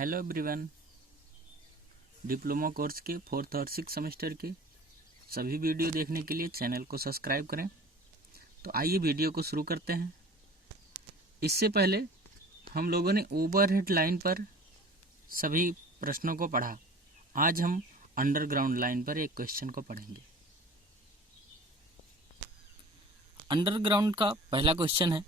Hello everyone. Diploma course के 4th और 6th semester के सभी वीडियो देखने के लिए चैनल को सब्सक्राइब करें। तो आइए वीडियो को शुरू करते हैं। इससे पहले हम लोगों ने ओवरहेड लाइन पर सभी प्रश्नों को पढ़ा। आज हम अंडरग्राउंड लाइन पर एक क्वेश्चन को पढ़ेंगे। अंडरग्राउंड का पहला क्वेश्चन है।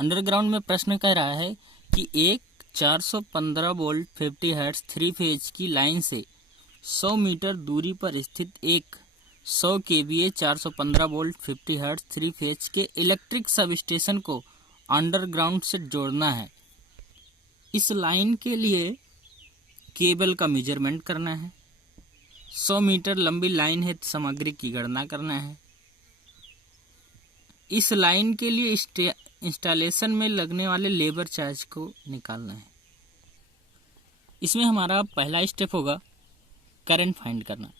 अंडरग्राउंड में प्रश्न कह रहा है कि एक 415 वोल्ट 50 हर्ट्ज 3 फेज की लाइन से 100 मीटर दूरी पर स्थित एक 100 kVA 415 वोल्ट 50 हर्ट्ज 3 फेज के इलेक्ट्रिक सब स्टेशन को अंडरग्राउंड से जोड़ना है। इस लाइन के लिए केबल का मेजरमेंट करना है। 100 मीटर लंबी लाइन है, सामग्री की गणना करना है। इस लाइन के लिए इंस्टॉलेशन में लगने वाले लेबर चार्ज को निकालना है। इसमें हमारा पहला स्टेप होगा करंट फाइंड करना।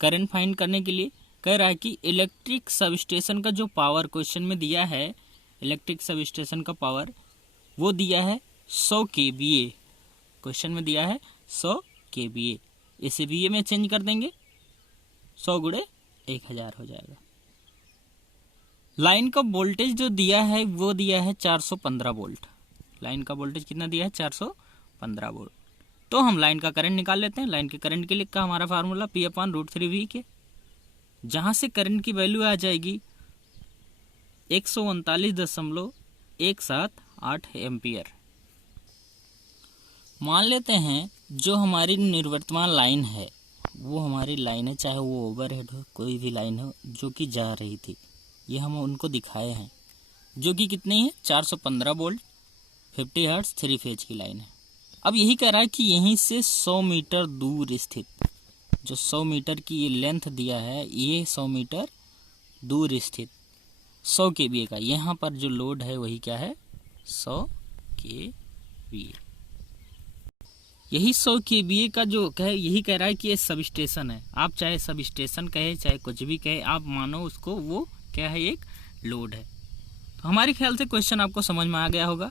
करंट फाइंड करने के लिए कह रहा है कि इलेक्ट्रिक सब स्टेशन का जो पावर क्वेश्चन में दिया है, इलेक्ट्रिक सब स्टेशन का पावर वो दिया है 100 kVA। क्वेश्चन में दिया है 100 kVA। इसे VA में चेंज कर देंगे, 100 गुणे 1000 हो जाएगा। लाइन का वोल्टेज जो दिया है वो दिया है 415 वोल्ट। लाइन का वोल्टेज कितना दिया है? 415 वोल्ट। तो हम लाइन का करंट निकाल लेते हैं। लाइन के करंट के लिए का हमारा फार्मूला P/√3V के, जहां से करंट की वैल्यू आ जाएगी 139.178 एम्पियर। मान लेते हैं जो हमारी निर्वर्तमान लाइन है वो हमारी लाइन है, चाहे वो ओवरहेड हो, कोई भी लाइन हो जो कि जा रही थी, ये हम उनको दिखाए हैं, जो कि कितनी है? 415 वोल्ट 50 हर्ट्ज 3 फेज की लाइन है। अब यही कह रहा है कि यहीं से 100 मीटर दूर स्थित, जो 100 मीटर की ये लेंथ दिया है, ये 100 मीटर दूर स्थित 100 kVA का, यहाँ पर जो लोड है वही क्या है? 100 kVA। यही 100 kVA का जो कहे, यही कह रहा है कि ये सब स्टेशन है। आप चाहे सब स्टेशन कहे, चाहे कुछ भी कहे, आप मानो उसको वो क्या है? एक लोड है। तो हमारे ख्याल से क्वेश्चन आपको समझ में आ गया होगा।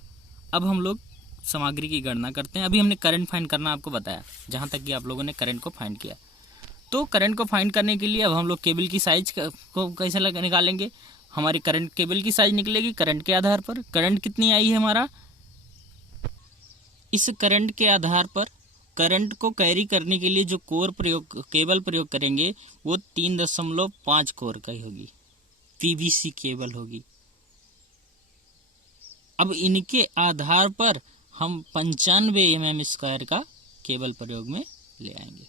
अब हम लोग सामग्री की गणना करते हैं। अभी हमने करंट फाइंड करना आपको बताया, जहां तक कि आप लोगों ने करंट को फाइंड किया। तो करंट को फाइंड करने के लिए अब हम लोग केबल की साइज को कैसे निकालेंगे? हमारी करंट केबल की साइज निकलेगी करंट के आधार पर। करंट कितनी आई है हमारा? इस करंट के आधार पर करंट को कैरी करने के लिए जो केबल प्रयोग करेंगे वो 3.5 कोर की होगी, PVC केबल होगी। अब इनके आधार पर हम 95 mm² का केबल प्रयोग में ले आएंगे।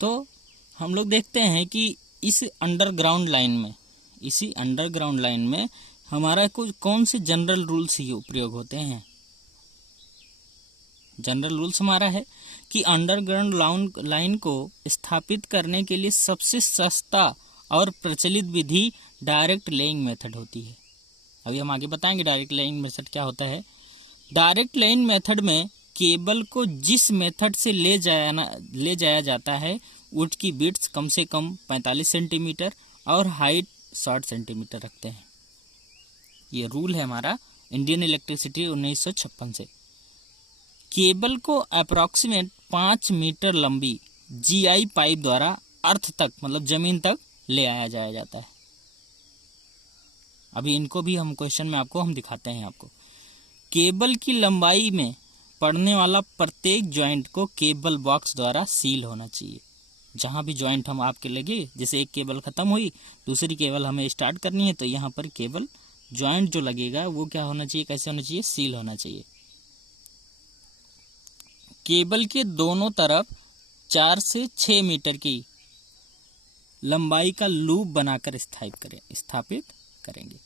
तो हम लोग देखते हैं कि इसी अंडरग्राउंड लाइन में हमारा कौन से जनरल रूल्स प्रयोग होते हैं। जनरल रूल्स हमारा है कि अंडरग्राउंड लाइन को स्थापित करने के लिए सबसे सस्ता और प्रचलित विधि डायरेक्ट लेइंग मेथड होती है। अभी हम आगे बताएंगे डायरेक्ट लेइंग मेथड क्या होता है। डायरेक्ट लेइंग मेथड में केबल को जिस मेथड से ले जाया जाता है उसकी विड्थ कम से कम 45 सेंटीमीटर और हाइट 60 सेंटीमीटर रखते हैं। ये रूल है हमारा इंडियन इलेक्ट्रिसिटी 1956 से। केबल को अप्रॉक्सीमेट 5 मीटर लंबी GI पाइप द्वारा अर्थ तक, मतलब जमीन तक ले आया जाता है। अभी इनको भी हम क्वेश्चन में हम दिखाते हैं आपको। केबल की लंबाई में पड़ने वाला प्रत्येक जॉइंट को केबल बॉक्स द्वारा सील होना चाहिए। जहां भी जॉइंट हम आपके लगे, जैसे एक केबल खत्म हुई, दूसरी केबल हमें स्टार्ट करनी है, तो यहाँ पर केबल जॉइंट जो लगेगा वो क्या होना चाहिए? कैसे होना चाहिए? सील होना चाहिए। केबल के दोनों तरफ 4 से 6 मीटर की लंबाई का लूप बनाकर स्थापित करेंगे।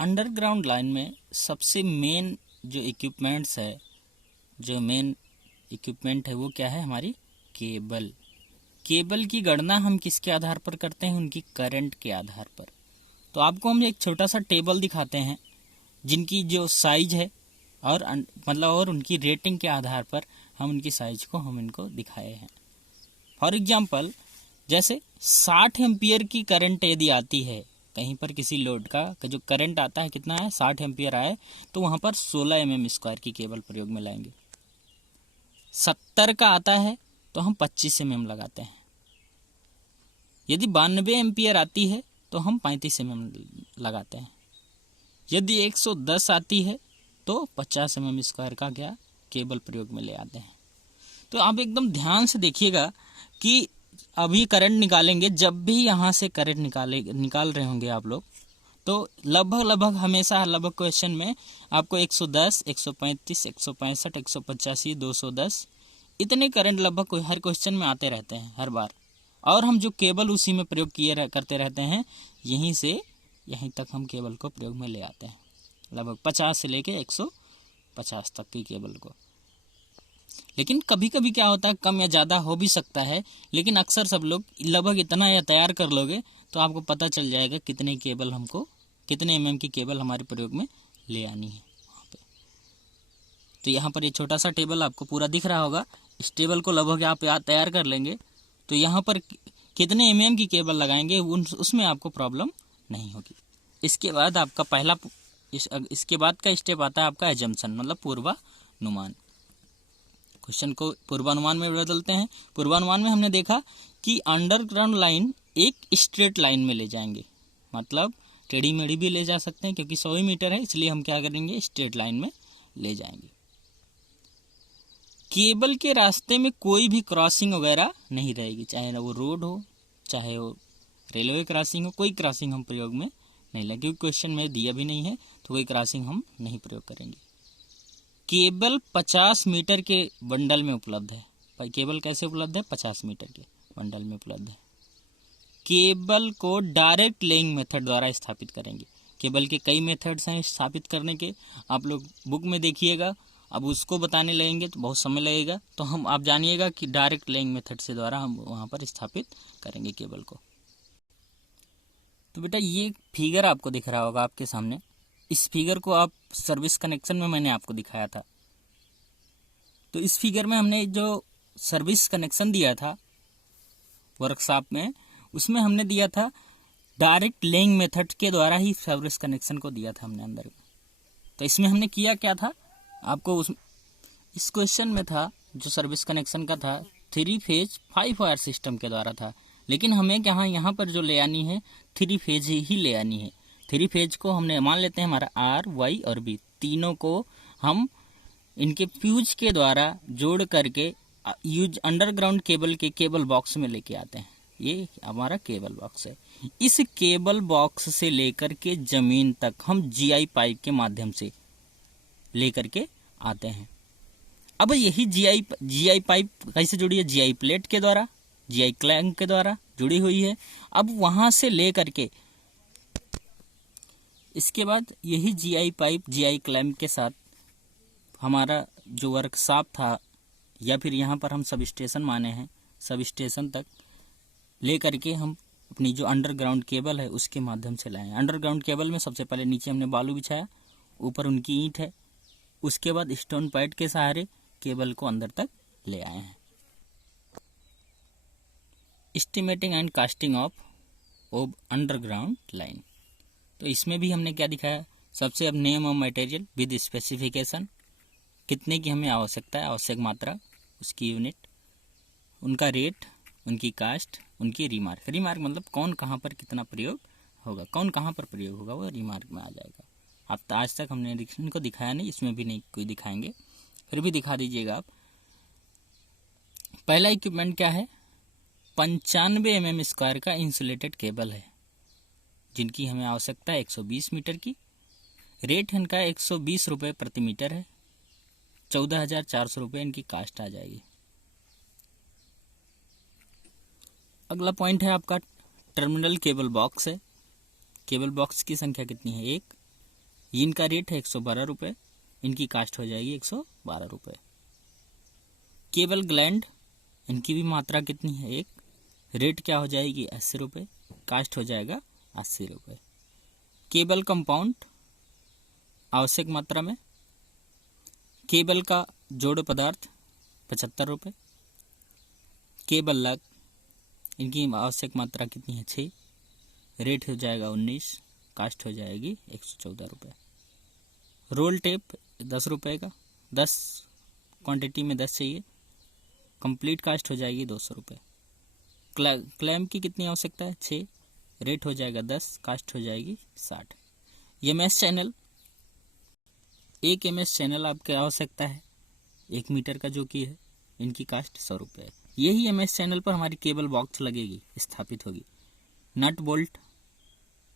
अंडरग्राउंड लाइन में सबसे मेन जो इक्विपमेंट्स है, जो मेन इक्विपमेंट है वो क्या है? हमारी केबल। केबल की गणना हम किसके आधार पर करते हैं? उनकी करंट के आधार पर। तो आपको हम एक छोटा सा टेबल दिखाते हैं जिनकी जो साइज है और उनकी रेटिंग के आधार पर हम उनकी साइज को इनको दिखाए हैं। फॉर एग्जाम्पल, जैसे 60 एम्पियर की करंट यदि आती है कहीं पर किसी लोड का जो करंट आता है कितना है 60 एम्पियर आए तो वहाँ पर 16 mm² की केबल प्रयोग में लाएंगे। 70 का आता है तो हम 25 mm लगाते हैं। यदि 92 एम्पियर आती है तो हम 35 mm लगाते हैं। यदि 110 आती है तो 50 mm² का क्या केबल प्रयोग में ले आते हैं। तो आप एकदम ध्यान से देखिएगा कि अभी करंट निकालेंगे, जब भी यहाँ से करंट निकाल रहे होंगे आप लोग, तो लगभग हमेशा लगभग क्वेश्चन में आपको 110, 135, 165, 185, 210 इतने करंट लगभग हर क्वेश्चन में आते रहते हैं हर बार। और हम जो केबल उसी में प्रयोग करते रहते हैं, यहीं से यहीं तक हम केबल को प्रयोग में ले आते हैं, लगभग 50 से लेके 150 तक की केबल को। लेकिन कभी कभी क्या होता है, कम या ज़्यादा हो भी सकता है, लेकिन अक्सर सब लोग लगभग इतना या तैयार कर लोगे तो आपको पता चल जाएगा कितने केबल हमको, कितने mm की केबल हमारे प्रयोग में ले आनी है वहाँ पे। तो यहाँ पर ये छोटा सा टेबल आपको पूरा दिख रहा होगा। इस टेबल को लगभग आप तैयार कर लेंगे तो यहाँ पर कितने mm की केबल लगाएंगे उसमें आपको प्रॉब्लम नहीं होगी। इसके बाद आपका इसके बाद का स्टेप आता है आपका एजम्पशन, मतलब पूर्वानुमान। क्वेश्चन को पूर्वानुमान में बदलते हैं। पूर्वानुमान में हमने देखा कि अंडरग्राउंड लाइन एक स्ट्रेट लाइन में ले जाएंगे, मतलब टेढ़ी मेढ़ी भी ले जा सकते हैं, क्योंकि 100 मीटर है इसलिए हम क्या करेंगे, स्ट्रेट लाइन में ले जाएंगे। केबल के रास्ते में कोई भी क्रॉसिंग वगैरह नहीं रहेगी, चाहे वो रोड हो चाहे वो रेलवे क्रॉसिंग हो, कोई क्रॉसिंग हम प्रयोग में नहीं लेंगे, क्योंकि क्वेश्चन में दिया भी नहीं है तो कोई क्रॉसिंग हम नहीं प्रयोग करेंगे। केबल 50 मीटर के बंडल में उपलब्ध है। केबल कैसे उपलब्ध है, 50 मीटर के बंडल में उपलब्ध है। केबल को डायरेक्ट लेइंग मेथड द्वारा स्थापित करेंगे। केबल के कई मेथड्स हैं स्थापित करने के, आप लोग बुक में देखिएगा। अब उसको बताने लगेंगे तो बहुत समय लगेगा, तो आप जानिएगा कि डायरेक्ट लेइंग मेथड से द्वारा हम वहाँ पर स्थापित करेंगे केबल को। तो बेटा ये फिगर आपको दिख रहा होगा आपके सामने, इस फिगर को आप सर्विस कनेक्शन में मैंने आपको दिखाया था। तो इस फिगर में हमने जो सर्विस कनेक्शन दिया था वर्कशॉप में, उसमें हमने दिया था डायरेक्ट लेइंग मेथड के द्वारा ही सर्विस कनेक्शन को दिया था हमने अंदर में। तो इसमें हमने किया क्या था, आपको इस क्वेश्चन में था जो सर्विस कनेक्शन का था 3 फेज 5 वायर सिस्टम के द्वारा था, लेकिन हमें यहाँ पर जो ले आनी है 3 फेज ही ले आनी है। 3 फेज को हमने मान लेते हैं हमारा आर, वाई और बी, तीनों को हम इनके फ्यूज के द्वारा जोड़ करके अंडरग्राउंड केबल के केबल बॉक्स में लेके आते हैं। ये हमारा केबल बॉक्स है। इस केबल बॉक्स से लेकर के जमीन तक हम जीआई पाइप के माध्यम से लेकर के आते हैं। अब यही जीआई पाइप कैसे जुड़ी है, जीआई प्लेट के द्वारा, जीआई क्लैंप के द्वारा जुड़ी हुई है। अब वहां से लेकर के इसके बाद यही जीआई पाइप जीआई क्लैंप के साथ हमारा जो वर्कशॉप था, या फिर यहाँ पर हम सब स्टेशन माने हैं, सब स्टेशन तक ले करके हम अपनी जो अंडरग्राउंड केबल है उसके माध्यम से लाए। अंडरग्राउंड केबल में सबसे पहले नीचे हमने बालू बिछाया, ऊपर उनकी ईंट है, उसके बाद स्टोन पाइप के सहारे केबल को अंदर तक ले आए हैं। Estimating and casting of underground line. तो इसमें भी हमने क्या दिखाया, सबसे अब name of material with specification, कितने की हमें आवश्यकता है, आवश्यक मात्रा, उसकी यूनिट, उनका रेट, उनकी कास्ट, उनकी रिमार्क। रिमार्क मतलब कौन कहाँ पर कितना प्रयोग होगा, कौन कहाँ पर प्रयोग होगा वो रिमार्क में आ जाएगा। अब तो आज तक हमने इनको दिखाया नहीं, इसमें भी नहीं कोई दिखाएंगे, फिर भी दिखा दीजिएगा आप। पहला इक्विपमेंट क्या है, 95 mm² का इंसुलेटेड केबल है, जिनकी हमें आवश्यकता है 120 मीटर की। रेट इनका 120 रुपये प्रति मीटर है, 14,400 रुपये इनकी कास्ट आ जाएगी। अगला पॉइंट है आपका टर्मिनल केबल बॉक्स है। केबल बॉक्स की संख्या कितनी है, 1। इनका रेट है 112 रुपये, इनकी कास्ट हो जाएगी 112 रुपये। केबल ग्लैंड, इनकी भी मात्रा कितनी है, 1। रेट क्या हो जाएगी 80 रुपये, कास्ट हो जाएगा 80 रुपये। केबल कंपाउंड आवश्यक मात्रा में, केबल का जोड़ पदार्थ 75 रुपये। केबल लग, इनकी आवश्यक मात्रा कितनी है, 6। रेट हो जाएगा 19, कास्ट हो जाएगी 114 रुपये। रोल टेप 10 रुपये का, 10 क्वांटिटी में 10 चाहिए, कंप्लीट कास्ट हो जाएगी 200 रुपये। क्लैम की कितनी आवश्यकता है? 6, रेट हो जाएगा 10, कास्ट हो जाएगी 60। एमएस चैनल, एक एमएस चैनल आपकी आवश्यकता है 1 मीटर का, जो कि है, इनकी कास्ट 100 रुपये है। यही एमएस चैनल पर हमारी केबल बॉक्स लगेगी, स्थापित होगी। नट बोल्ट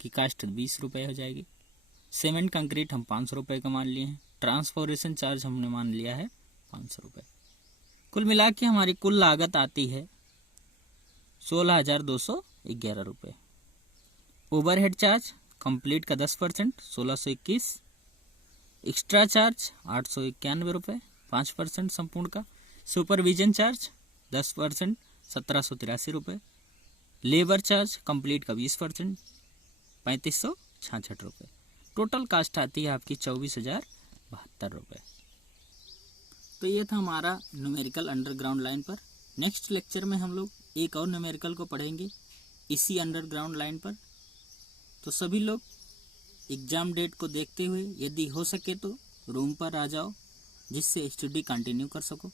की कास्ट 20 रुपये हो जाएगी। सीमेंट कंक्रीट हम 500 रुपये का मान लिए हैं। ट्रांसपोर्टेशन चार्ज हमने मान लिया है 500 रुपये। कुल मिला के हमारी कुल लागत आती है 16,211 रुपये। ओवरहेड चार्ज कंप्लीट का 10% 1621, एक्स्ट्रा चार्ज 891 रुपये 5% संपूर्ण का, सुपरविजन चार्ज 10% 1783 रुपये, लेबर चार्ज कंप्लीट का 20% 3566 रुपये। टोटल कास्ट आती है आपकी 24,072 रुपये। तो ये था हमारा न्यूमेरिकल अंडरग्राउंड लाइन पर। नेक्स्ट लेक्चर में हम लोग एक और न्यूमेरिकल को पढ़ेंगे इसी अंडरग्राउंड लाइन पर। तो सभी लोग एग्ज़ाम डेट को देखते हुए यदि हो सके तो रूम पर आ जाओ, जिससे स्टडी कंटिन्यू कर सको।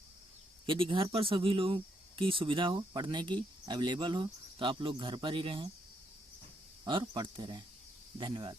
यदि घर पर सभी लोगों की सुविधा हो, पढ़ने की अवेलेबल हो, तो आप लोग घर पर ही रहें और पढ़ते रहें। धन्यवाद।